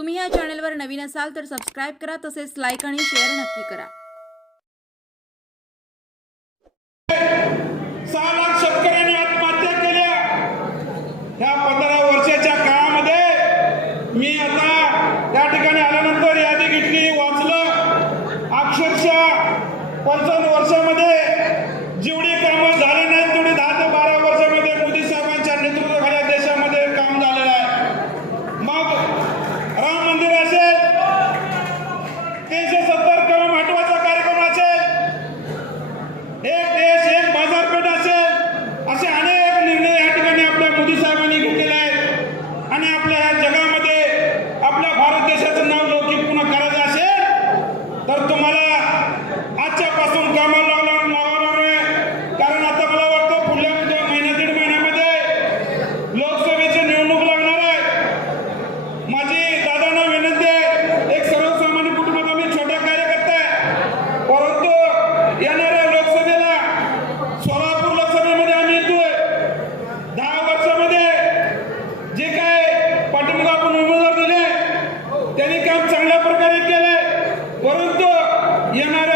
तुम्ही या चॅनलवर नवीन असाल तर सबस्क्राईब करा तसेच लाईक आणि शेअर नक्की करा. सहा शेतकऱ्यांनी पंधरा वर्षाच्या काळामध्ये मी आता त्या ठिकाणी आल्यानंतर यादी घेतली वाचलं. अक्षरशः पंचावन्न काम चांगल्या प्रकारे केलंय. परंतु येणार